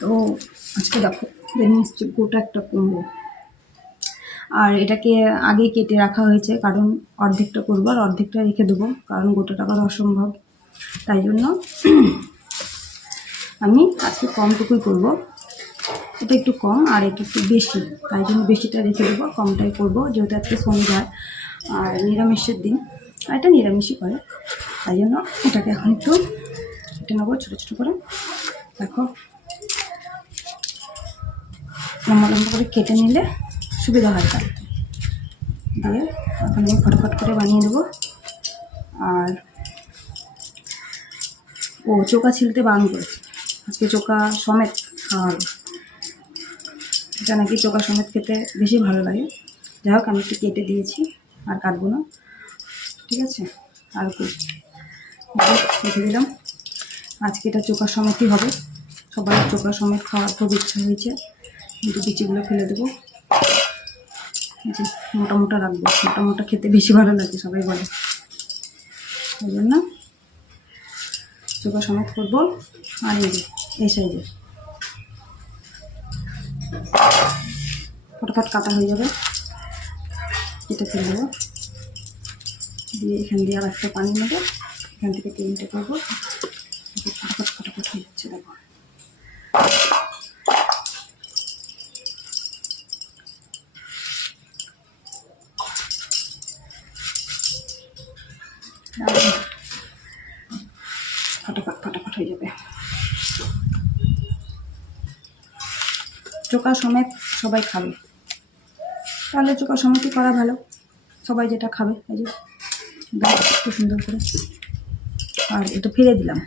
তো আজকে দেখো নিয়ে এসছি গোটা একটা কুমড়ো, আর এটাকে আগে কেটে রাখা হয়েছে, কারণ অর্ধেকটা করবো আর অর্ধেকটা রেখে দেবো, কারণ গোটাটা করা অসম্ভব। তাই জন্য আমি আজকে কমটুকুই করবো। এটা একটু কম আর এটা একটু বেশি, তাই জন্য বেশিটা রেখে দেবো, কমটাই করবো, যেহেতু আজকে শনিবার আর নিরামিষের দিন, আর এটা নিরামিষই করে। তাই জন্য এটাকে এখন একটু কেটে নেবো ছোটো ছোটো করে। দেখো লম্বা লম্বা করে কেটে নিলে সুবিধা হয় কাটতে। দিয়ে এখন আমি ফটাফট করে বানিয়ে দেবো। আর ও চোকা ছিলতে বারণ করেছে, আজকে চোকা সমেত খাওয়া হবে। এটা নাকি চোকা সমেত খেতে বেশি ভালো লাগে। যাই হোক, আমি একটু কেটে দিয়েছি, আর কাটবো না, ঠিক আছে। আর রেখে দিলাম। আজকে এটা চোকা সমেতই হবে, সবার চোকা সমেত খাওয়ার খুব ইচ্ছা হয়েছে, কিন্তু বিচিগুলো ফেলে দেবো। মোটা মোটা রাখবো, মোটা মোটা খেতে বেশি ভালো লাগে সবাই বলে, ওই জন্য চোখা সমেত করবো। আর এই সাইজে ফটাফট কাটা হয়ে যাবে, কেটে ফেলে দেবো। দিয়ে এখান দিয়ে আর একটা পানি নেবো, এখান থেকে তিনটে করবো, ফটাফট ফটাফট হয়ে যাচ্ছে। দেখো ফটাফট ফটাফট হয়ে যাবে। চোকা সমেত সবাই খাবে, তাহলে চোকা সমেতই করা ভালো, সবাই যেটা খাবে। এই যে একটু সুন্দর করে, আর এটা ফিরে দিলাম।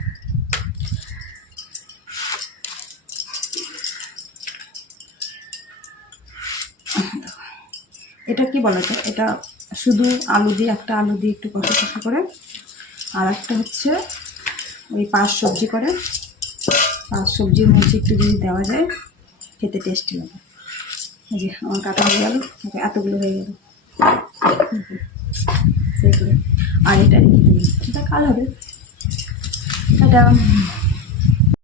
এটা কি বলা যায়, এটা শুধু আলু দিয়ে, একটা আলু দিয়ে একটু কষা কষা করে, আর একটা হচ্ছে ওই পাঁচ সবজি করে, পাঁচ সবজির মধ্যে একটু যদি দেওয়া যায় খেতে টেস্টি লাগে। এই যে আমার কাটা হয়ে গেল, এতগুলো হয়ে গেল সেইগুলো। আর এটা রেখে দিই, এটা কাল হবে। এটা